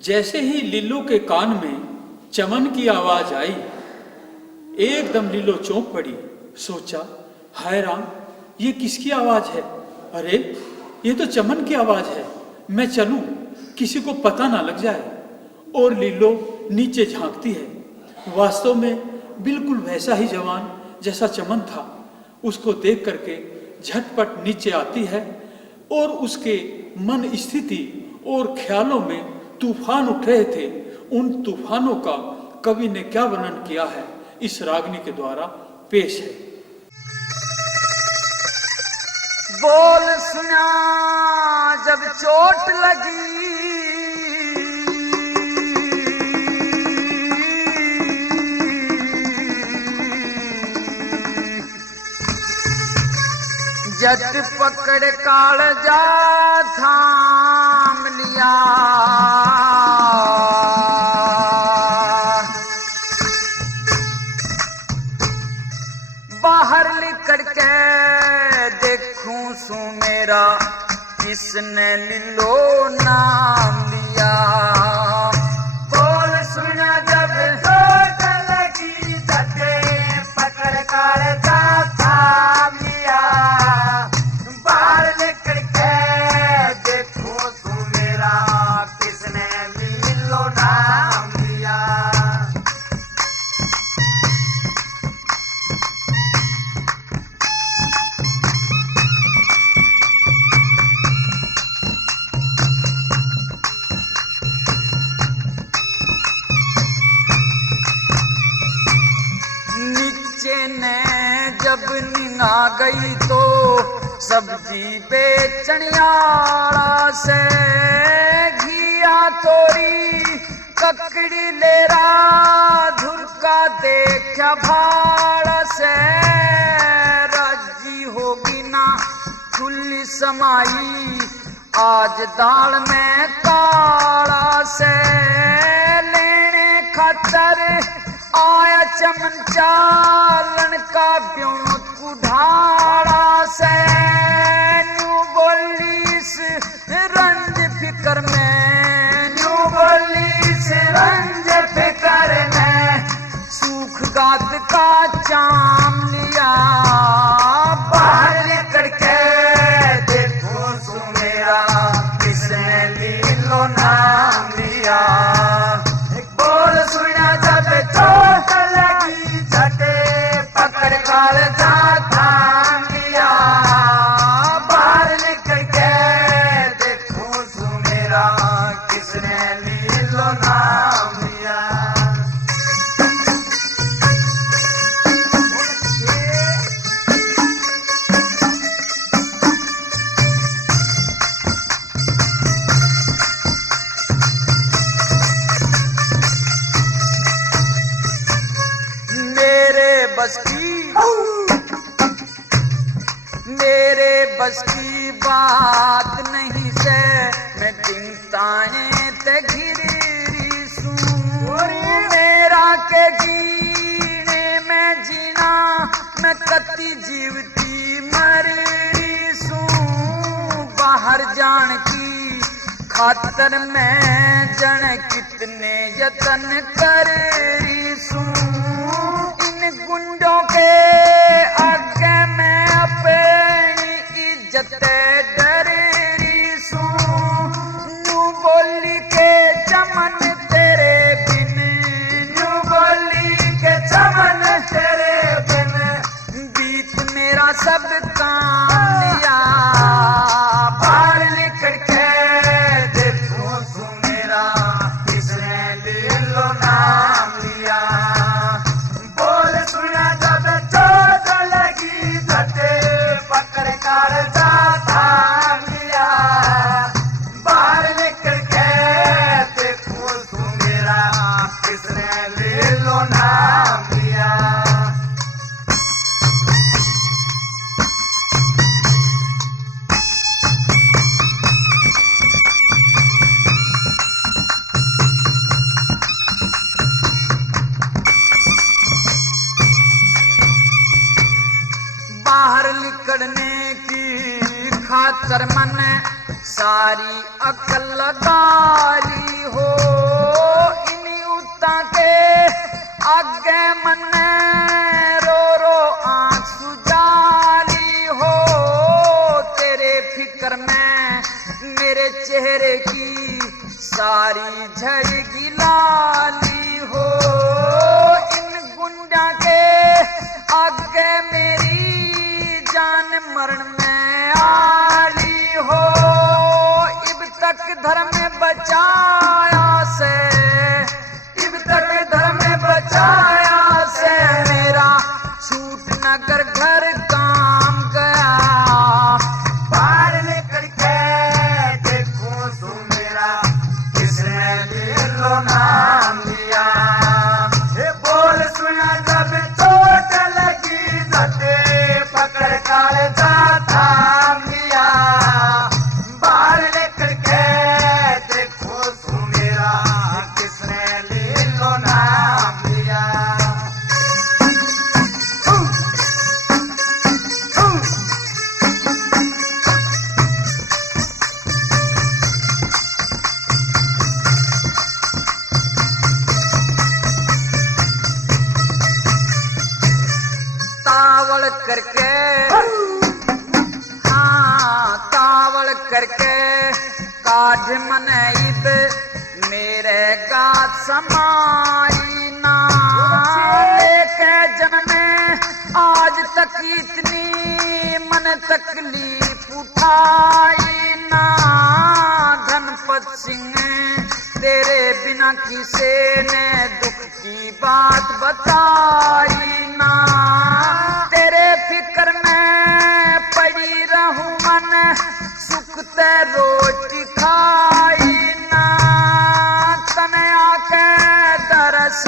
जैसे ही लीलो के कान में चमन की आवाज आई, एकदम लीलो चौंक पड़ी। सोचा, हाय राम, ये किसकी आवाज है? अरे ये तो चमन की आवाज है। मैं चलूं, किसी को पता ना लग जाए। और लीलो नीचे झांकती है। वास्तव में बिल्कुल वैसा ही जवान जैसा चमन था। उसको देख करके झटपट नीचे आती है और उसके मन स्थिति और ख्यालों में तूफान उठ रहे थे। उन तूफानों का कवि ने क्या वर्णन किया है, इस रागनी के द्वारा पेश है। बोल सुना जब चोट लगी, जट पकड़ कालजा थाम लिया। बाहर निकल के देखूं सू मेरा किसने लीलो नाम लिया। बोल सुना जब चोट लगी, जटे पकड़ कालजा थाम लिया। बाहर निकल के देखूं सू मेरा किसने लीलो नाम लिया। जब निना गई तो सब्जी बेचनियाड़ा से घिया तोरी ककड़ी लेरा धुरका देखा भाड़ से। राजी होगी ना खुली समाई आज दाल में काला से। लेने खातर आया चमन चालन का ब्योत कुढ़ाड़ा से। न्यू बोलीस रंज फिकर में, न्यू बोलीस रंज फिकर में, सूख गात का चाम लिया। बाहर निकल के देखो सू मेरा किसने लीलो नाम लिया। बोल सुना जब चोट लगी, झटे पकड़ कालजा थाम लिया। बाहर निकल के देखो सू मेरा किसने लीलो नाम लिया। मेरे बस की बात नहीं से, मैं दिन ताए ते घिरी सू। मेरा के जीने में जीना, मैं कति जीवती मरी सू। बाहर जान की खातर मैं जन कितने यतन कर रही सू। इन गुंडों के आगे मैं अपनी इज्जत डरी सू। न्यू बोली के चमन तेरे बिन, न्यू बोली के चमन तेरे बिन, बीत मेरा सब काम लिया। बाहर निकल के देखो सू मेरा किसने लीलो नाम लिया। बोल सुना जब चोट लगी, झटे पकड़ कालजा थाम लिया। बाहर निकल के देखो सू मेरा किसने लीलो नाम लिया। बाहर निकलने की खातर मन सारी अकल लगारी हो। सारी झड़गी लाली हो। इन गुंडा के आगे मेरी जान मरण में आली हो। इब तक धर्म बचाया से, इब तक धर्म बचाया से मेरा छूट नगर घर काम गया। बाहर निकल के देखो तू मेरा किसने दिलो नाम लिया। ये बोल सुना जब चोट लगी जटे पकड़ कर जाता लिया। बाहर निकल के देखो तू मेरा किसने दिलो नाम लिया। तावल करके, हाँ तावल करके काढ़ मने इब मेरे गात समाई ना। लेके जन्मे आज तक इतनी मन तकलीफ उठाई ना। धनपत सिंह तेरे बिना किसे ने दुख की बात बताई ना। तेरे फिक्र में पड़ी रहूं मन सुख ते रोटी खाई ना। तने आके दरस